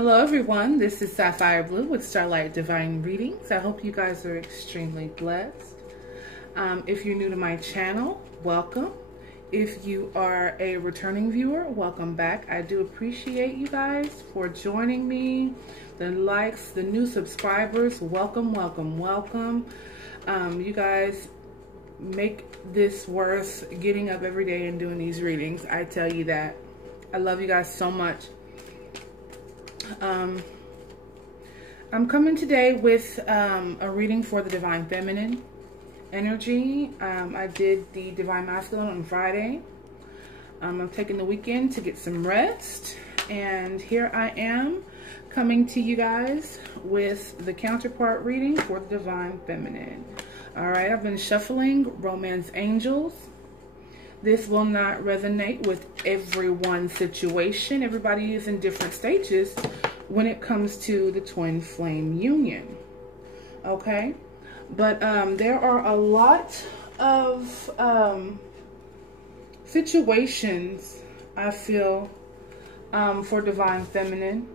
Hello everyone, this is Sapphire Blue with Starlight Divine Readings. I hope you guys are extremely blessed. If you're new to my channel, welcome. If you are a returning viewer, welcome back. I do appreciate you guys for joining me. The likes, the new subscribers, welcome, welcome, welcome. You guys make this worth getting up every day and doing these readings. I tell you that. I love you guys so much. I'm coming today with a reading for the Divine Feminine energy. I did the Divine Masculine on Friday. I'm taking the weekend to get some rest, and here I am coming to you guys with the counterpart reading for the Divine Feminine. Alright, I've been shuffling Romance Angels. This will not resonate with everyone's situation. Everybody is in different stages when it comes to the twin flame union. Okay? But there are a lot of situations, I feel, for Divine Feminine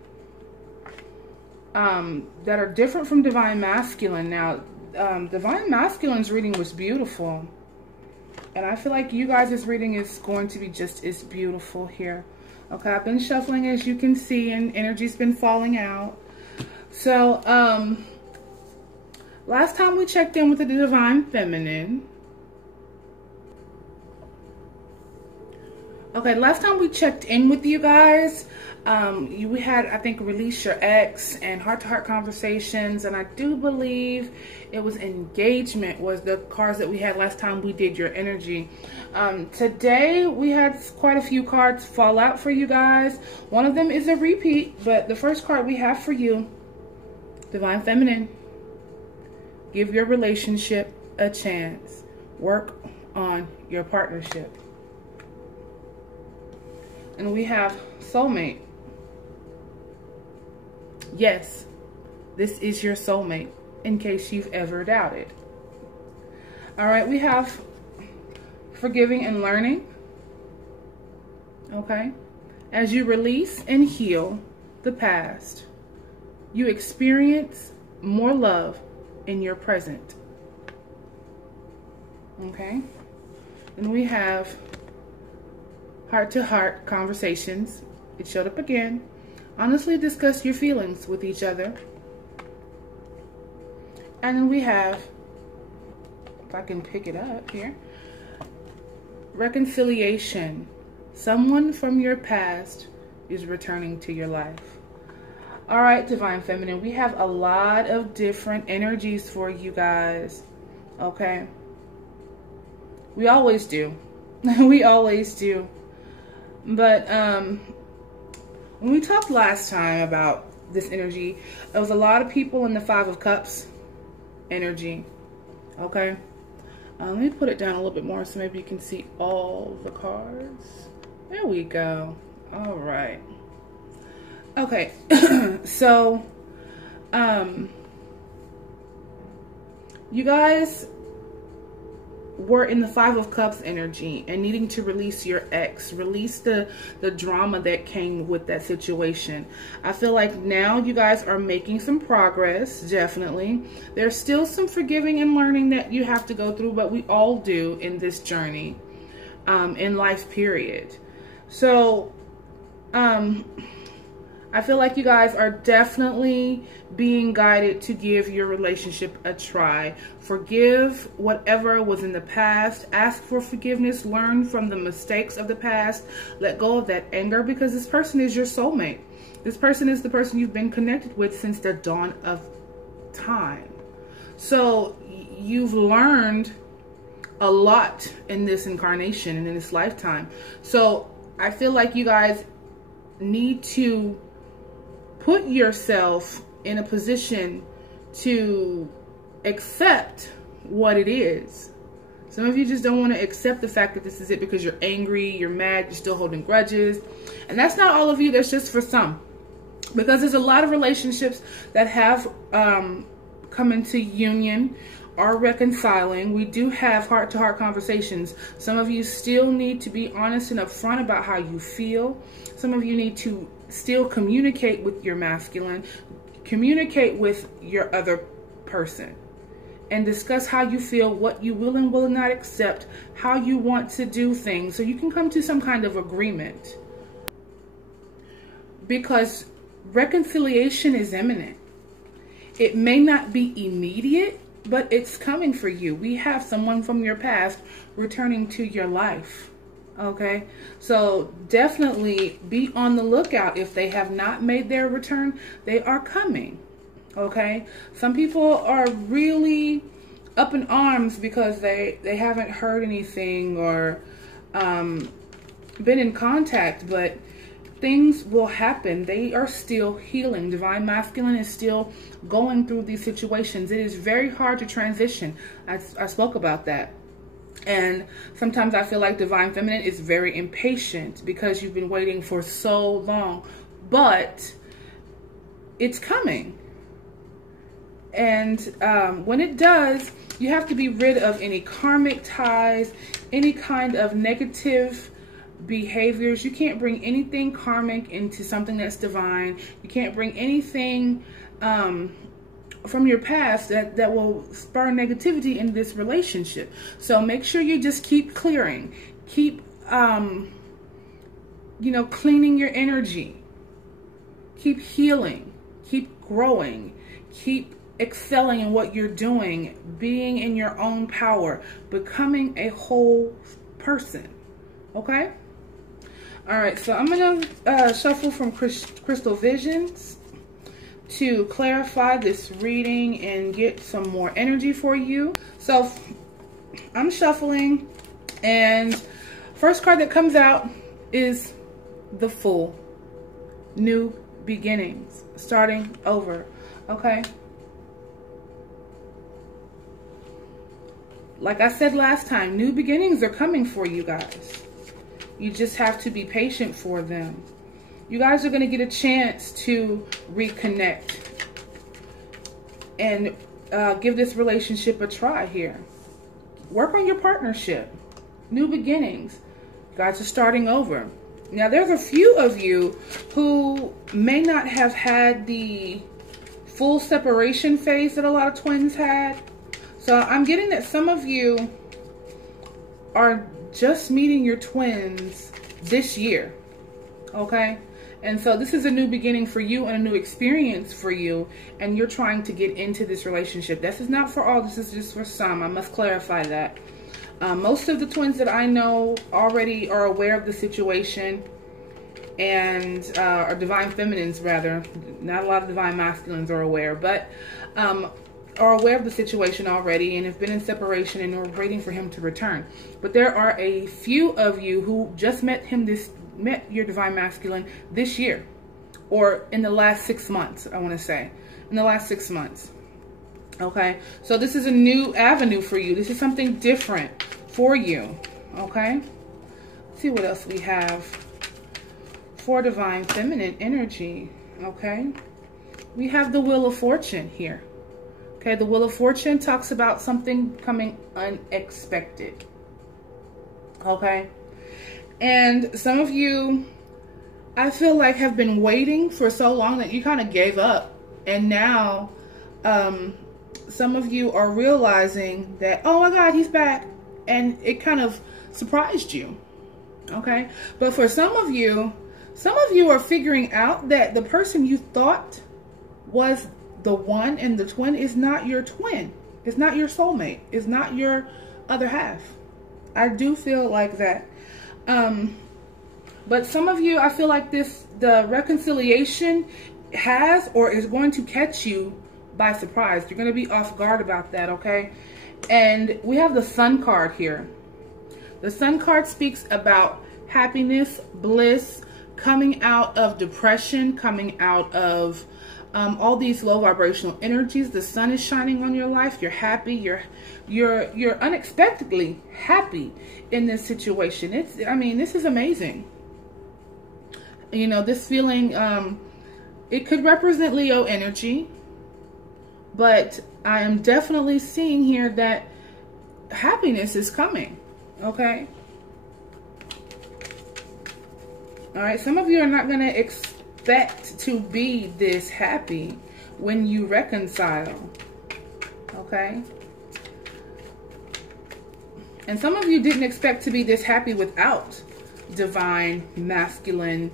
that are different from Divine Masculine. Now, Divine Masculine's reading was beautiful. And I feel like you guys' reading is going to be just as beautiful here. Okay, I've been shuffling, as you can see, and energy's been falling out. So, last time we checked in with the Divine Feminine. Okay, last time we checked in with you guys, we had, I think, Release Your Ex and Heart-to-Heart Conversations, and I do believe it was Engagement was the cards that we had last time we did your energy. Today, we had quite a few cards fall out for you guys. One of them is a repeat, but the first card we have for you, Divine Feminine, give your relationship a chance. Work on your partnership. And we have Soulmate. Yes, this is your soulmate, in case you've ever doubted. All right, we have Forgiving and Learning. Okay. As you release and heal the past, you experience more love in your present. Okay. And we have Heart-to-Heart Conversations. It showed up again. Honestly discuss your feelings with each other. And then we have, if I can pick it up here, Reconciliation. Someone from your past is returning to your life. All right, Divine Feminine, we have a lot of different energies for you guys. Okay. We always do. We always do. But when we talked last time about this energy, there was a lot of people in the Five of Cups energy. Okay. Let me put it down a little bit more so maybe you can see all the cards. There we go. All right. Okay. So, you guys were in the Five of Cups energy and needing to release your ex, release the drama that came with that situation. I feel like now you guys are making some progress, definitely. There's still some forgiving and learning that you have to go through, but we all do in this journey, in life, period. So, I feel like you guys are definitely being guided to give your relationship a try. Forgive whatever was in the past. Ask for forgiveness. Learn from the mistakes of the past. Let go of that anger, because this person is your soulmate. This person is the person you've been connected with since the dawn of time. So you've learned a lot in this incarnation and in this lifetime. So I feel like you guys need to put yourself in a position to accept what it is. Some of you just don't want to accept the fact that this is it because you're angry, you're mad, you're still holding grudges. And that's not all of you, that's just for some. Because there's a lot of relationships that have come into union, are reconciling. We do have heart-to-heart conversations. Some of you still need to be honest and upfront about how you feel. Some of you need to still communicate with your masculine, communicate with your other person, and discuss how you feel, what you will and will not accept, how you want to do things, so you can come to some kind of agreement. Because reconciliation is imminent. It may not be immediate, but it's coming for you. We have someone from your past returning to your life. Okay, so definitely be on the lookout. If they have not made their return, they are coming. Okay, some people are really up in arms because they haven't heard anything or been in contact, but things will happen. They are still healing. Divine Masculine is still going through these situations. It is very hard to transition. I spoke about that. And sometimes I feel like Divine Feminine is very impatient because you've been waiting for so long. But it's coming. And when it does, you have to be rid of any karmic ties, any kind of negative behaviors. You can't bring anything karmic into something that's divine. You can't bring anything from your past that will spur negativity in this relationship. So make sure you just keep clearing, keep you know, cleaning your energy, keep healing, keep growing, keep excelling in what you're doing, being in your own power, becoming a whole person. Okay? All right, so I'm gonna shuffle from Crystal Visions to clarify this reading and get some more energy for you. So I'm shuffling, and first card that comes out is the Fool. New beginnings, starting over. Okay, like I said last time, new beginnings are coming for you guys. You just have to be patient for them. You guys are going to get a chance to reconnect and give this relationship a try here. Work on your partnership. New beginnings. You guys are starting over. Now, there's a few of you who may not have had the full separation phase that a lot of twins had. So I'm getting that some of you are just meeting your twins this year. Okay? And so this is a new beginning for you and a new experience for you, and you're trying to get into this relationship. This is not for all, this is just for some. I must clarify that. Most of the twins that I know already are aware of the situation, and or Divine Feminines rather. Not a lot of Divine Masculines are aware, but are aware of the situation already and have been in separation and are waiting for him to return. But there are a few of you who just met your Divine Masculine this year, or in the last 6 months, I want to say. In the last 6 months. Okay? So this is a new avenue for you. This is something different for you. Okay? Let's see what else we have for Divine Feminine energy. Okay? We have the Wheel of Fortune here. Okay? The Wheel of Fortune talks about something coming unexpected. Okay? And some of you, I feel like, have been waiting for so long that you kind of gave up. And now, some of you are realizing that, oh my God, he's back. And it kind of surprised you. Okay? But for some of you are figuring out that the person you thought was the one and the twin is not your twin. It's not your soulmate. It's not your other half. I do feel like that. But some of you, I feel like the reconciliation has or is going to catch you by surprise. You're going to be off guard about that, okay? And we have the Sun card here. The Sun card speaks about happiness, bliss, coming out of depression, coming out of all these low vibrational energies. The sun is shining on your life. You're happy. You're unexpectedly happy in this situation. I mean, this is amazing. You know, this feeling, it could represent Leo energy, but I am definitely seeing here that happiness is coming. Okay. All right. Some of you are not going to expect to be this happy when you reconcile. Okay? And some of you didn't expect to be this happy without divine masculine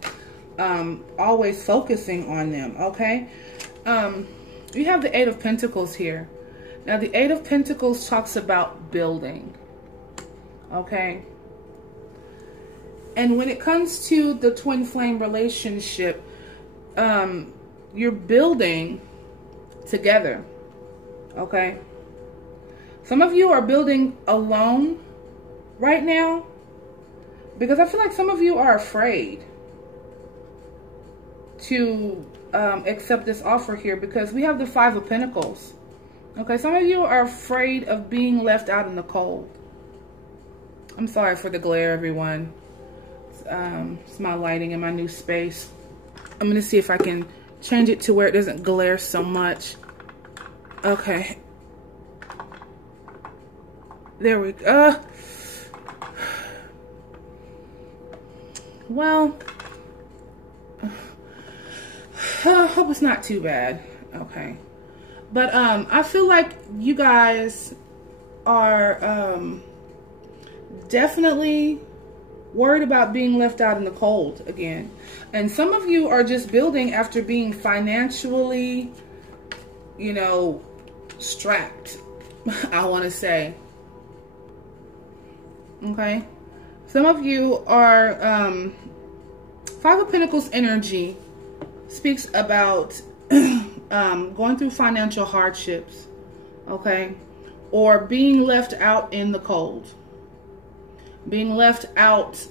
always focusing on them. Okay? We have the Eight of Pentacles here. Now, the Eight of Pentacles talks about building. Okay? And when it comes to the twin flame relationship, you're building together. Okay? Some of you are building alone right now, because I feel like some of you are afraid to accept this offer here, because we have the Five of Pentacles. Okay, some of you are afraid of being left out in the cold. I'm sorry for the glare, everyone. It's my lighting in my new space. I'm going to see if I can change it to where it doesn't glare so much. Okay. There we go. Well, I hope it's not too bad. Okay. But I feel like you guys are definitely worried about being left out in the cold again. And some of you are just building after being financially, you know, strapped, I want to say. Okay? Some of you are, Five of Pentacles energy speaks about going through financial hardships, okay? Or being left out in the cold. Being left out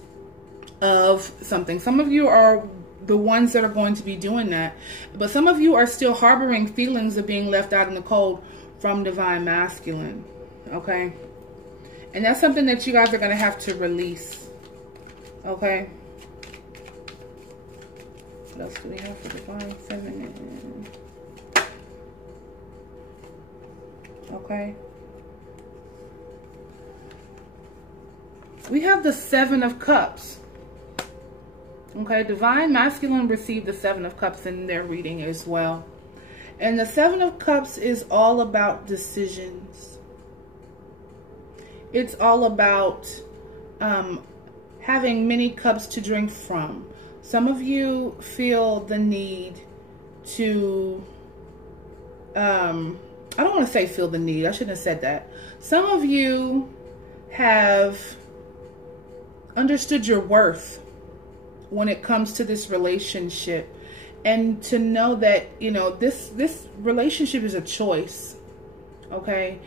of something. Some of you are the ones that are going to be doing that. But some of you are still harboring feelings of being left out in the cold from divine masculine, okay? And that's something that you guys are going to have to release, okay? What else do we have for divine feminine? Okay. We have the Seven of Cups. Okay, divine masculine received the Seven of Cups in their reading as well. And the Seven of Cups is all about decisions. It's all about having many cups to drink from. Some of you feel the need to, I don't want to say feel the need. I shouldn't have said that. Some of you have understood your worth when it comes to this relationship, and to know that, you know, this relationship is a choice. Okay,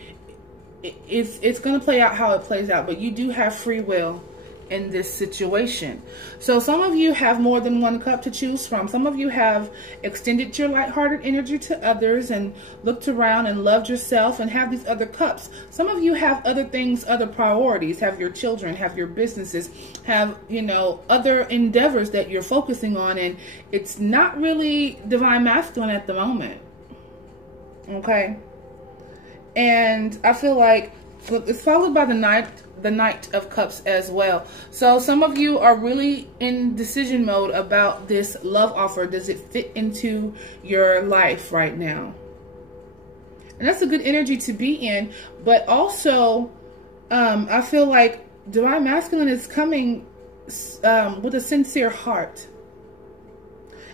it's going to play out how it plays out, but you do have free will in this situation. So some of you have more than one cup to choose from. Some of you have extended your lighthearted energy to others and looked around and loved yourself and have these other cups. Some of you have other things, other priorities, have your children, have your businesses, have, you know, other endeavors that you're focusing on, and it's not really divine masculine at the moment. Okay? And I feel like it's followed by the Knight of Cups as well. So some of you are really in decision mode about this love offer. Does it fit into your life right now? And that's a good energy to be in. But also, I feel like divine masculine is coming with a sincere heart.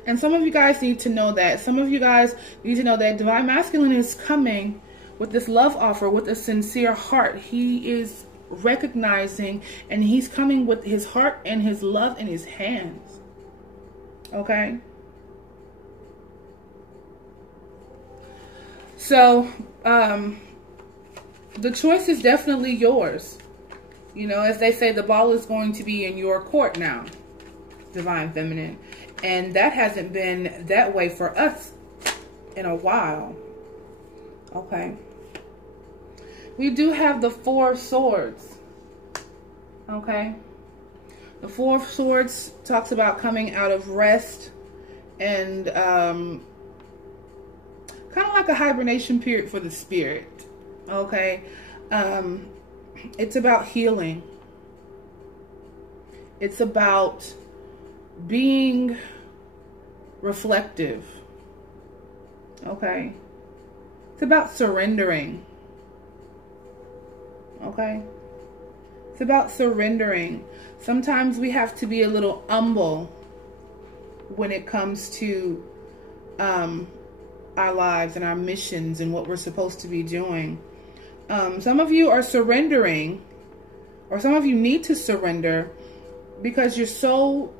And some of you guys need to know that. Some of you guys need to know that divine masculine is coming with this love offer with a sincere heart. He is recognizing, and he's coming with his heart and his love in his hands. Okay? So, the choice is definitely yours. You know, as they say, the ball is going to be in your court now, divine feminine. And that hasn't been that way for us in a while. Okay. We do have the Four of Swords. Okay. The Four of Swords talks about coming out of rest and kind of like a hibernation period for the spirit. Okay. It's about healing. It's about being reflective. Okay? It's about surrendering. Okay? It's about surrendering. Sometimes we have to be a little humble when it comes to our lives and our missions and what we're supposed to be doing. Some of you are surrendering, or some of you need to surrender because you're so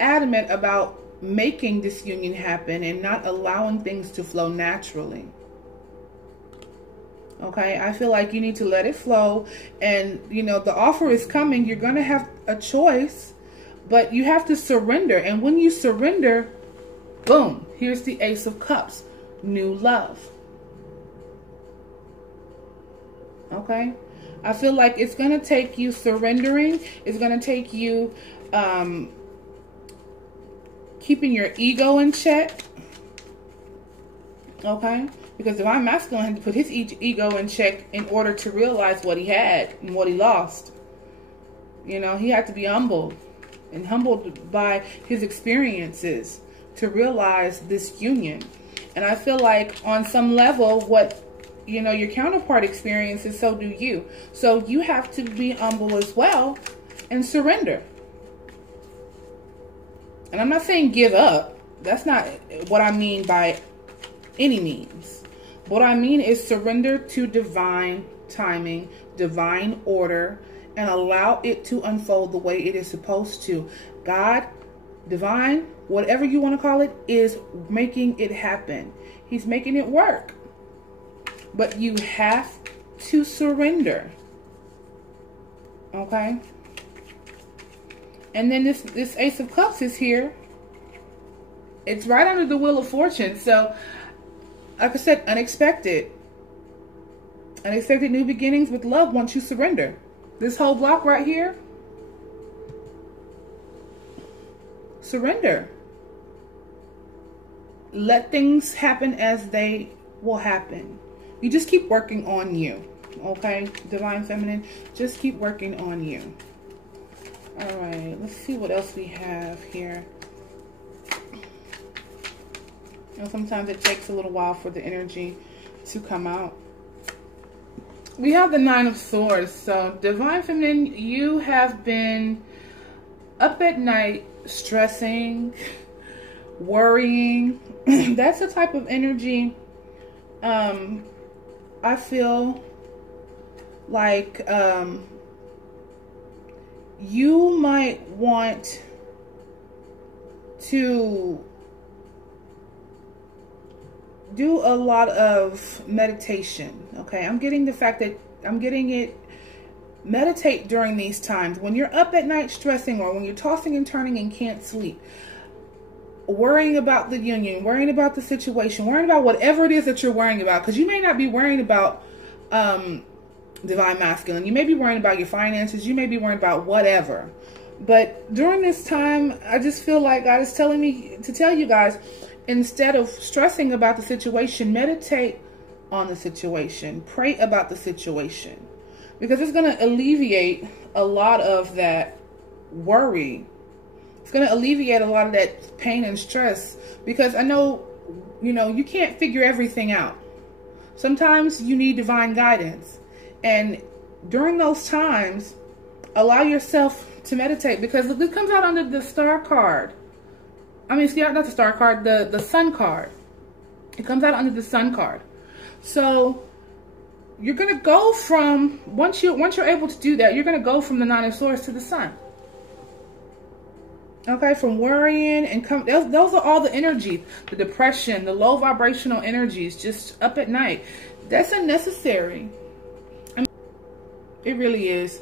adamant about making this union happen and not allowing things to flow naturally. Okay, I feel like you need to let it flow, and you know the offer is coming. You're going to have a choice, but you have to surrender. And when you surrender, boom, here's the Ace of Cups, new love. Okay, I feel like it's going to take you surrendering. It's going to take you keeping your ego in check. Okay, because Divine Masculine had to put his ego in check in order to realize what he had and what he lost. You know, he had to be humbled and humbled by his experiences to realize this union. And I feel like on some level, what, you know, your counterpart experiences, so do you. So you have to be humble as well and surrender. And I'm not saying give up. That's not what I mean by any means. What I mean is surrender to divine timing, divine order, and allow it to unfold the way it is supposed to. God, divine, whatever you want to call it, is making it happen. He's making it work. But you have to surrender. Okay? And then this Ace of Cups is here. It's right under the Wheel of Fortune. So, like I said, unexpected. Unexpected new beginnings with love once you surrender. This whole block right here. Surrender. Let things happen as they will happen. You just keep working on you. Okay, Divine Feminine, just keep working on you. All right, let's see what else we have here. You know, sometimes it takes a little while for the energy to come out. We have the Nine of Swords. So, Divine Feminine, you have been up at night stressing, worrying. That's the type of energy I feel like you might want to do a lot of meditation. Okay, I'm getting the fact that I'm getting it. Meditate during these times when you're up at night stressing, or when you're tossing and turning and can't sleep, worrying about the union, worrying about the situation, worrying about whatever it is that you're worrying about. Because you may not be worrying about Divine Masculine. You may be worrying about your finances. You may be worrying about whatever. But during this time, I just feel like God is telling me to tell you guys, instead of stressing about the situation, meditate on the situation. Pray about the situation. Because it's going to alleviate a lot of that worry. It's going to alleviate a lot of that pain and stress. Because I know, you know, you can't figure everything out. Sometimes you need divine guidance. And during those times, allow yourself to meditate. Because this comes out under the Star card. I mean, not the Star card, the Sun card. It comes out under the Sun card. So you're going to go from, once you're able to do that, you're going to go from the Nine of Swords to the Sun. Okay, from worrying and those are all the energies, the depression, the low vibrational energies, just up at night. That's unnecessary. I mean, it really is.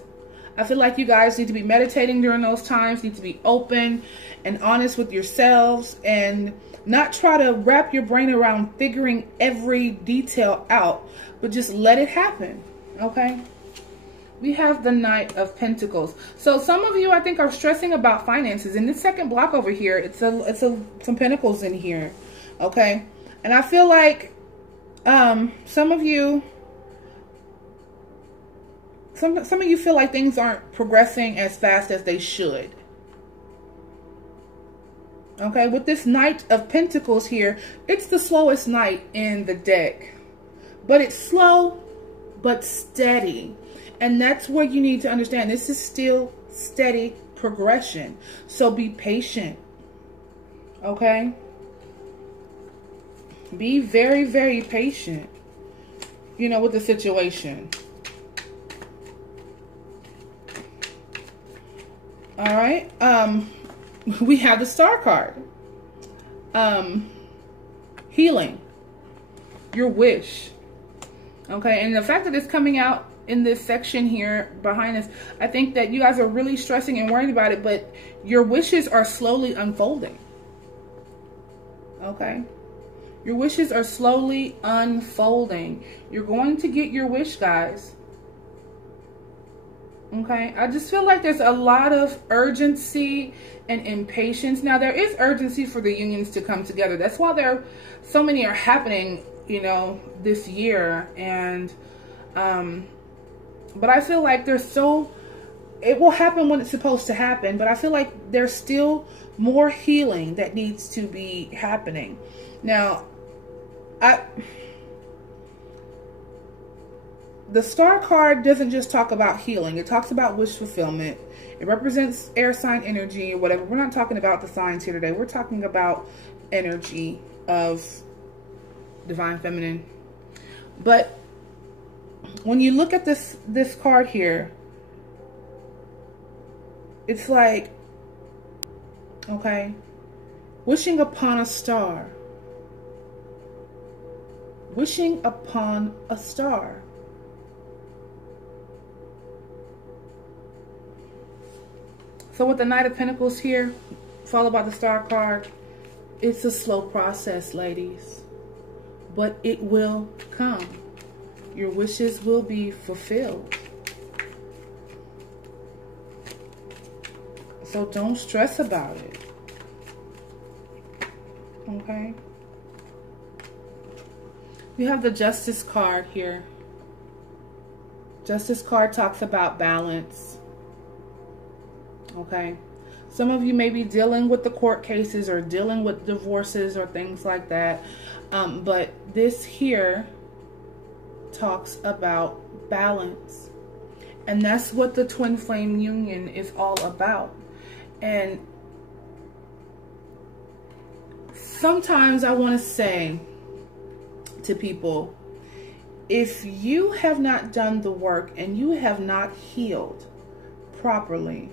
I feel like you guys need to be meditating during those times, need to be open and honest with yourselves, and not try to wrap your brain around figuring every detail out, but just let it happen, okay? We have the Knight of Pentacles. So some of you, I think, are stressing about finances. In this second block over here, it's some pentacles in here, okay? And I feel like some of you feel like things aren't progressing as fast as they should. Okay, with this Knight of Pentacles here, it's the slowest knight in the deck. But it's slow, but steady. And that's what you need to understand. This is still steady progression. So be patient. Okay? Be very, very patient, you know, with the situation. All right. We have the Star card. Healing. Your wish. Okay. And the fact that it's coming out in this section here behind us, I think that you guys are really stressing and worried about it, but your wishes are slowly unfolding. Okay. Your wishes are slowly unfolding. You're going to get your wish, guys. Okay, I just feel like there's a lot of urgency and impatience. Now, there is urgency for the unions to come together. That's why so many are happening, you know, this year. And, but I feel like it will happen when it's supposed to happen. But I feel like there's still more healing that needs to be happening. Now, the Star card doesn't just talk about healing. It talks about wish fulfillment. It represents air sign energy or whatever. We're not talking about the signs here today. We're talking about energy of divine feminine. But when you look at this card here, it's like, okay, wishing upon a star. Wishing upon a star. So with the Knight of Pentacles here, followed by the Star card, it's a slow process, ladies. But it will come. Your wishes will be fulfilled. So don't stress about it. Okay? We have the Justice card here. Justice card talks about balance. Okay, some of you may be dealing with the court cases or dealing with divorces or things like that, but this here talks about balance, and that's what the twin flame union is all about. And sometimes I want to say to people, if you have not done the work and you have not healed properly,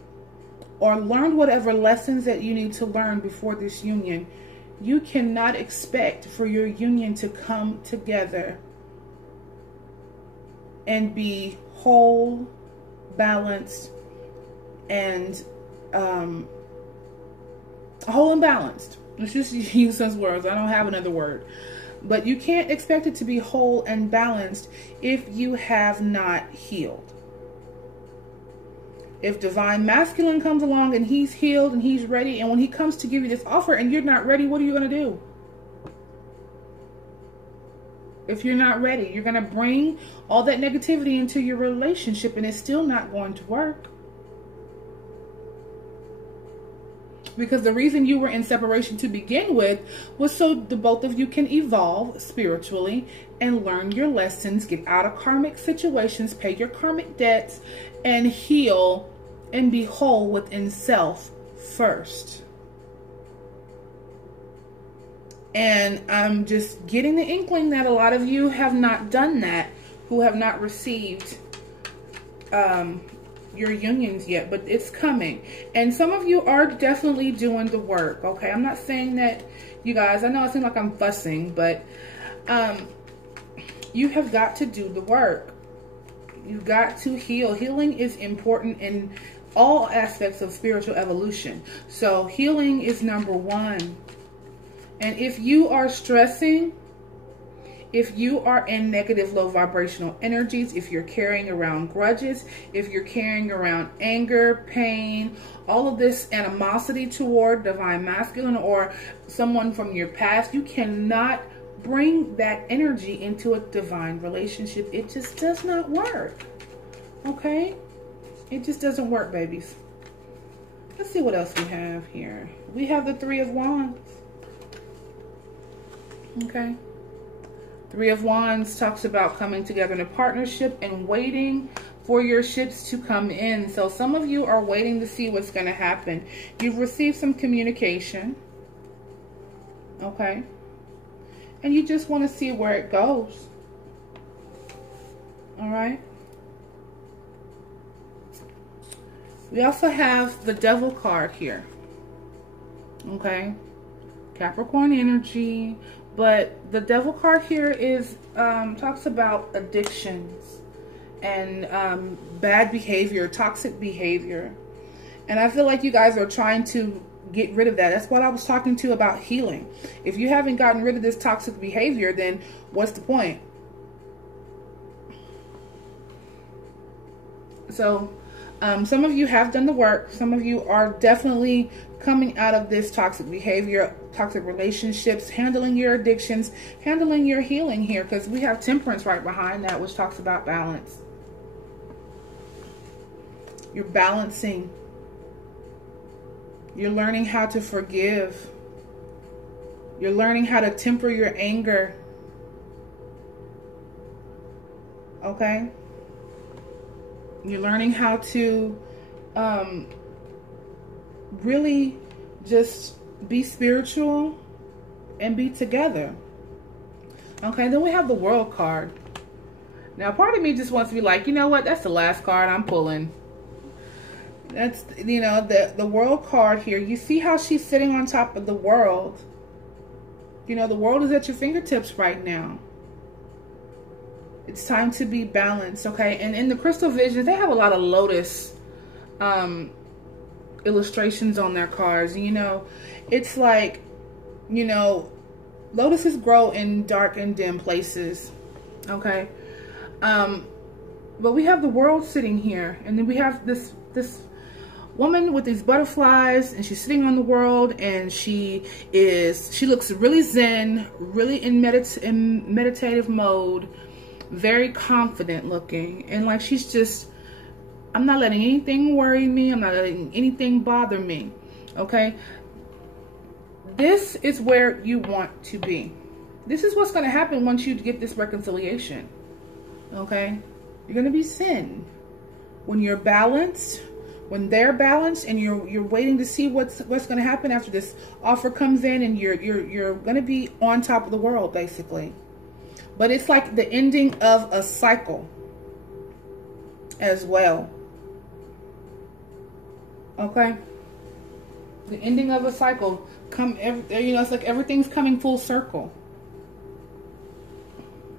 or learned whatever lessons that you need to learn before this union, you cannot expect for your union to come together and be whole, balanced, and whole and balanced. Let's just use those words. I don't have another word. But you can't expect it to be whole and balanced if you have not healed. If divine masculine comes along and he's healed and he's ready, and when he comes to give you this offer and you're not ready, what are you going to do? If you're not ready, you're going to bring all that negativity into your relationship and it's still not going to work. Because the reason you were in separation to begin with was so the both of you can evolve spiritually and learn your lessons, get out of karmic situations, pay your karmic debts, and heal and be whole within self first. And I'm just getting the inkling that a lot of you have not done that, who have not received your unions yet, but it's coming. And some of you are definitely doing the work, okay? I'm not saying that, you guys, I know it seems like I'm fussing, but you have got to do the work. You've got to heal. Healing is important in all aspects of spiritual evolution. So healing is number one. And if you are stressing, if you are in negative, low vibrational energies, if you're carrying around grudges, if you're carrying around anger, pain, all of this animosity toward divine masculine or someone from your past, you cannot bring that energy into a divine relationship. It just does not work. Okay? It just doesn't work, babies. Let's see what else we have here. We have the Three of Wands. Okay. Three of Wands talks about coming together in a partnership and waiting for your ships to come in. So some of you are waiting to see what's going to happen. You've received some communication. Okay. And you just want to see where it goes. All right. We also have the Devil card here. Okay. Capricorn energy. But the Devil card here is talks about addictions and bad behavior, toxic behavior. And I feel like you guys are trying to get rid of that. That's what I was talking to about healing. If you haven't gotten rid of this toxic behavior, then what's the point? So some of you have done the work. Some of you are definitely coming out of this toxic behavior, toxic relationships, handling your addictions, handling your healing here, because we have Temperance right behind that, which talks about balance. You're balancing. You're learning how to forgive. You're learning how to temper your anger. Okay? You're learning how to really just be spiritual and be together. Okay, then we have the World card. Now, part of me just wants to be like, you know what? That's the last card I'm pulling. That's, you know, the World card here. You see how she's sitting on top of the world. You know, the world is at your fingertips right now. It's time to be balanced, okay? And in the Crystal Visions, they have a lot of lotus illustrations on their cards. You know, it's like, you know, lotuses grow in dark and dim places, okay? But we have the world sitting here, and then we have this woman with these butterflies, and she's sitting on the world, and she looks really zen, really in meditative mode, very confident looking, and like she's just, I'm not letting anything worry me, I'm not letting anything bother me. Okay, this is where you want to be. This is what's going to happen once you get this reconciliation. Okay, you're going to be zen when you're balanced, when they're balanced, and you're waiting to see what's going to happen after this offer comes in, and you're going to be on top of the world, basically. But it's like the ending of a cycle as well. Okay? The ending of a cycle. You know, it's like everything's coming full circle.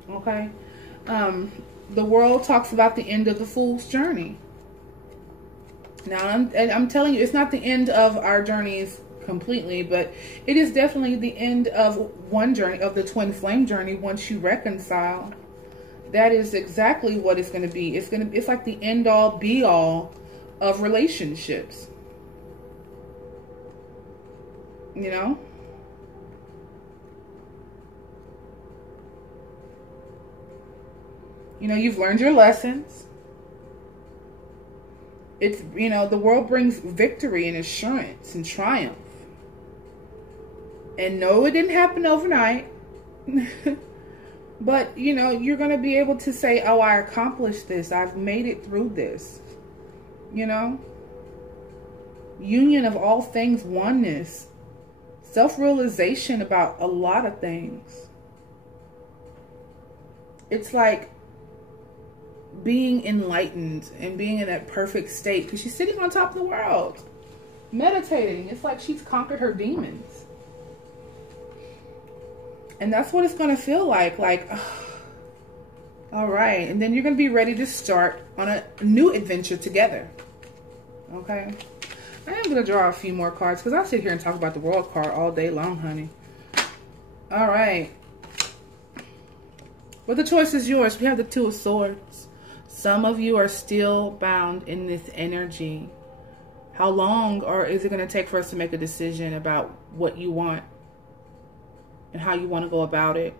Okay? The world talks about the end of the fool's journey. Now, I'm telling you, it's not the end of our journeys completely, but it is definitely the end of one journey, of the twin flame journey. Once you reconcile, that is exactly what it's going to be. It's like the end all be all of relationships. You know? You know, you've learned your lessons. It's, you know, the world brings victory and assurance and triumph. And no, it didn't happen overnight. But, you know, you're going to be able to say, oh, I accomplished this. I've made it through this. You know? Union of all things, oneness. Self-realization about a lot of things. It's like being enlightened and being in that perfect state, because she's sitting on top of the world meditating. It's like she's conquered her demons, and that's what it's going to feel like all right, and then you're going to be ready to start on a new adventure together. Okay, I am going to draw a few more cards because I'll sit here and talk about the World card all day long, honey. All right, but the choice is yours. We have the Two of Swords. Some of you are still bound in this energy. How long or is it going to take for us to make a decision about what you want and how you want to go about it?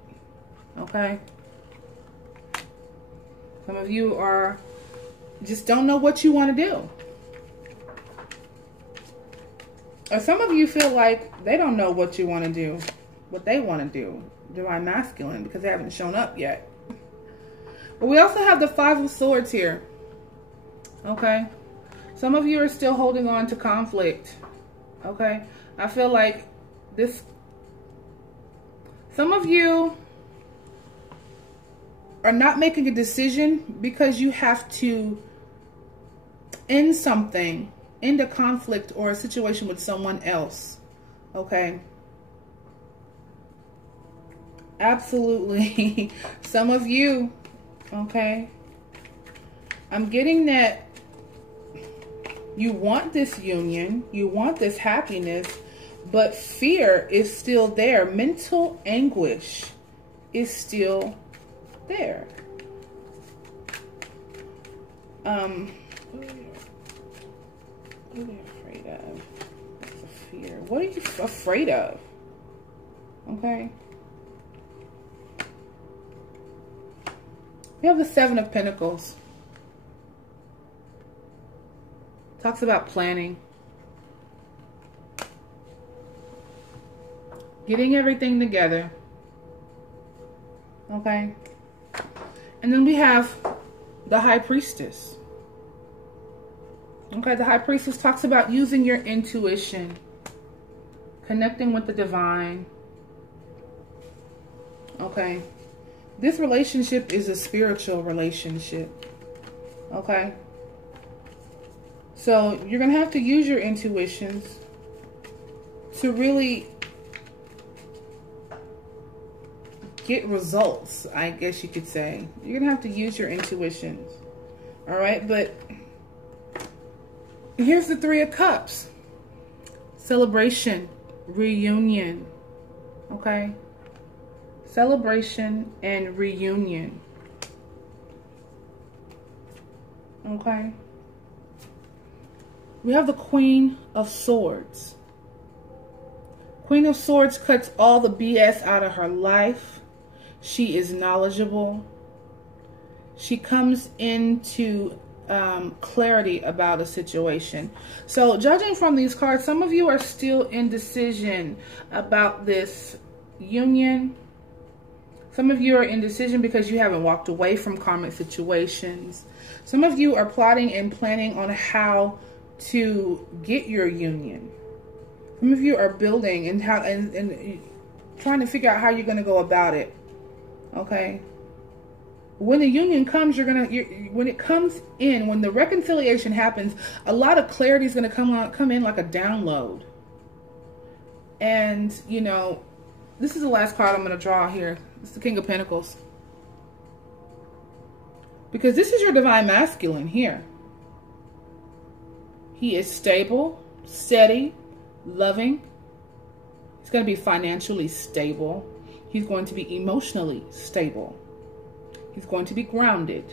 Okay? Some of you are just don't know what you want to do. Or some of you feel like they don't know what you want to do, what they want to do. Divine Masculine, because they haven't shown up yet. But we also have the Five of Swords here. Okay. Some of you are still holding on to conflict. Okay. I feel like this. Some of you are not making a decision because you have to end something, end a conflict or a situation with someone else. Okay. Absolutely. Some of you, okay, I'm getting that you want this union, you want this happiness, but fear is still there. Mental anguish is still there. What are you afraid of? What's a fear? What are you afraid of? Okay. We have the Seven of Pentacles. Talks about planning. Getting everything together. Okay. And then we have the High Priestess. Okay, the High Priestess talks about using your intuition. Connecting with the divine. Okay. This relationship is a spiritual relationship. Okay. So you're going to have to use your intuitions to really get results, I guess you could say. You're going to have to use your intuitions. All right. But here's the Three of Cups. Celebration. Reunion. Okay. Celebration and reunion. Okay. We have the Queen of Swords. Queen of Swords cuts all the BS out of her life. She is knowledgeable. She comes into clarity about a situation. So judging from these cards, some of you are still in decision about this union. Some of you are in decision because you haven't walked away from karmic situations. Some of you are plotting and planning on how to get your union. Some of you are building and how and trying to figure out how you're going to go about it. Okay. When the union comes, when it comes in, when the reconciliation happens, a lot of clarity is going to come in like a download. And you know, this is the last card I'm going to draw here. It's the King of Pentacles. Because this is your Divine Masculine here. He is stable, steady, loving. He's going to be financially stable. He's going to be emotionally stable. He's going to be grounded.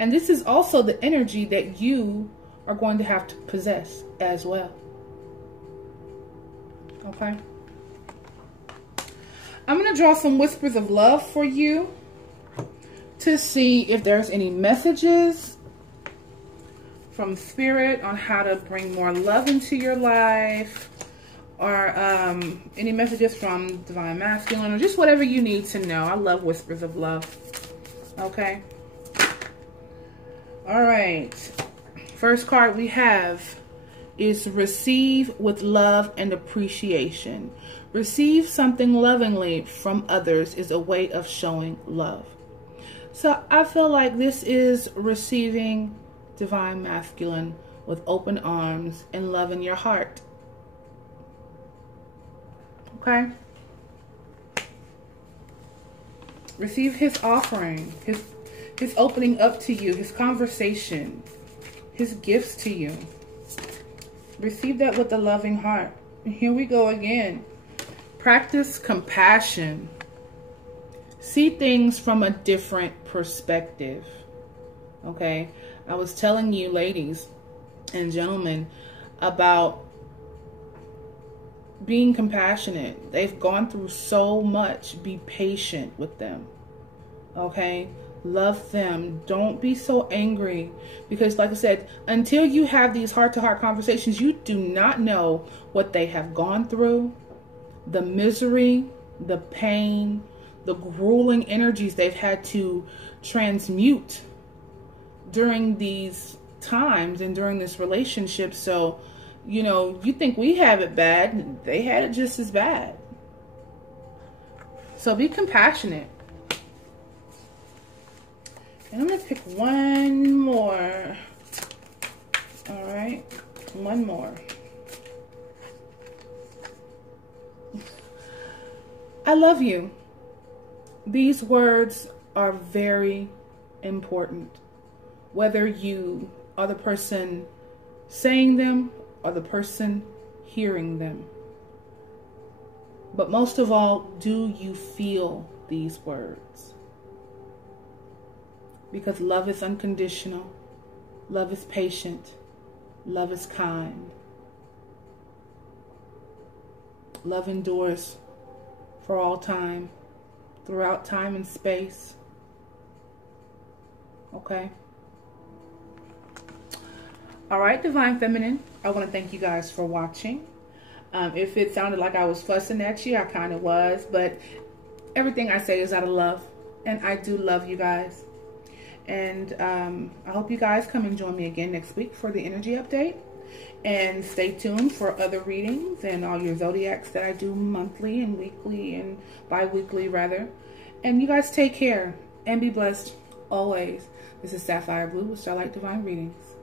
And this is also the energy that you are going to have to possess as well. Okay? I'm going to draw some whispers of love for you to see if there's any messages from Spirit on how to bring more love into your life, or any messages from Divine Masculine, or just whatever you need to know. I love whispers of love. Okay. All right. First card we have is receive with love and appreciation. Receive something lovingly from others is a way of showing love. So I feel like this is receiving Divine Masculine with open arms and love in your heart. Okay? Receive his offering, his opening up to you, his conversation, his gifts to you. Receive that with a loving heart. And here we go again. Practice compassion. See things from a different perspective. Okay? I was telling you, ladies and gentlemen, about being compassionate. They've gone through so much. Be patient with them. Okay? Love them. Don't be so angry, because like I said, until you have these heart-to-heart conversations, you do not know what they have gone through, the misery, the pain, the grueling energies they've had to transmute during these times and during this relationship. So, you know, you think we have it bad, they had it just as bad. So be compassionate. And I'm going to pick one more. All right. One more. I love you. These words are very important. Whether you are the person saying them or the person hearing them. But most of all, do you feel these words? Because love is unconditional, love is patient, love is kind. Love endures for all time, throughout time and space. Okay? All right, Divine Feminine, I want to thank you guys for watching. If it sounded like I was fussing at you, I kind of was, but everything I say is out of love, and I do love you guys. And I hope you guys come and join me again next week for the energy update. And stay tuned for other readings and all your zodiacs that I do monthly and weekly and bi-weekly rather. And you guys take care and be blessed always. This is Sapphire Blue with Starlight Divine Readings.